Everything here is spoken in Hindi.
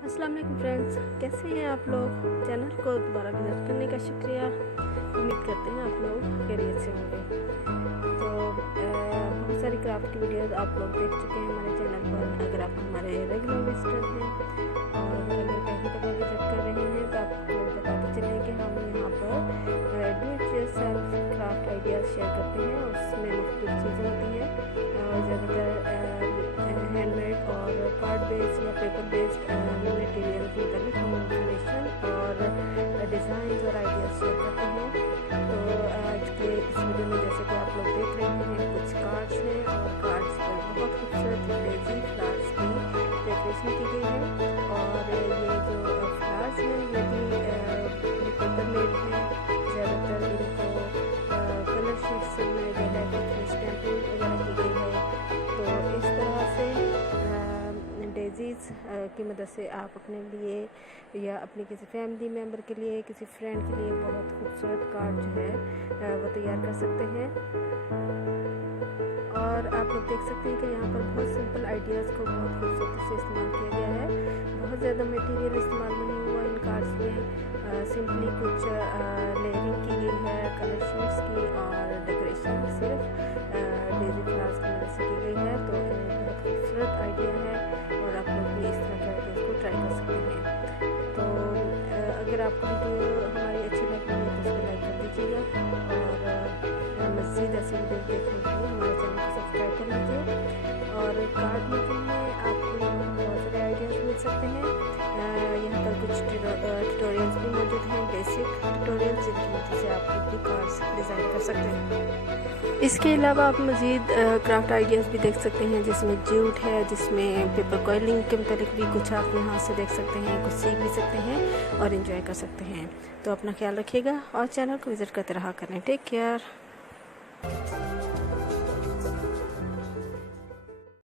अस्सलाम वालेकुम फ्रेंड्स, कैसे हैं आप लोग। चैनल को दोबारा विजिट करने का शुक्रिया। उम्मीद करते हैं आप लोग खैरियत से होंगे। तो बहुत सारी क्राफ्ट की वीडियोस आप लोग देख चुके हैं हमारे चैनल पर। अगर आप हमारे रेगुलर विजिटर हैं और अगर पहली दफ़ा विजिट कर रहे हैं तो आपको बताते चले कि हम यहाँ पर do it yourself craft ideas share करते हैं। उसमें मुख्तलिफ चीज़ें होती हैं और ज़्यादातर हैंडमेड और कार्ड बेस्ड या पेपर बेस्ड मटेरियल के मुताबिक हम इंफॉर्मेशन और डिज़ाइन और आइडियाज़ शेयर करते हैं। तो आज के इस वीडियो में जैसे कि आप लोग देख रहे हैं कुछ कार्ड्स हैं और कार्ड्स पर बहुत खूबसूरत डेजी फ्लावर्स की डेकोरेशन की गई है। और ये जो फ्लावर्स हैं ये भी पेपर मेड हैं। ज़्यादातर इनको कलर शीट्स में जो है कुछ स्टैंपिंग वगैरह की गई है। तो इस तरह से डेजीज़ की मदद से आप अपने लिए या अपने किसी फैमिली मेम्बर के लिए, किसी फ्रेंड के लिए बहुत खूबसूरत कार्ड जो है वो तैयार कर सकते हैं। और आप लोग देख सकते हैं कि यहाँ पर बहुत सिंपल आइडियाज़ को बहुत खूबसूरती से इस्तेमाल किया गया है। बहुत ज़्यादा मटेरियल इस्तेमाल नहीं हुआ इन कार्ड्स में। सिंपली कुछ लेयरिंग की गई है कलर शीट्स की और डेकोरेशन सिर्फ डेजी फ्लावर्स की मदद से की गई है। तो बहुत खूबसूरत आइडिया है और आप लोग भी इस तरह के आइडियाज़ को ट्राई कर सकते हैं। तो अगर आपको वीडियो हमारी अच्छी लगी है तो उसको लाइक कर दीजिएगा और मज़ीद ऐसे वीडियो देखने के लिए हमारे चैनल को सब्सक्राइब कर लीजिए। और कार्ड मेकिंग में आपको बहुत सारे आइडियाज़ मिल सकते हैं। यहाँ पर कुछ ट्यूटोरियल्स भी मौजूद हैं, बेसिक ट्यूटोरियल्स जिनकी मदद से आप अपनी कार्ड्स डिज़ाइन कर सकते हैं। इसके अलावा आप मज़ीद क्राफ्ट आइडियाज़ भी देख सकते हैं जिसमें जूट है, जिसमें पेपर कॉइलिंग के मुताबिक भी कुछ आप यहाँ से देख सकते हैं, कुछ सीख भी सकते हैं और एंजॉय कर सकते हैं। तो अपना ख्याल रखिएगा और चैनल को विज़िट करते रहा करें। Take care.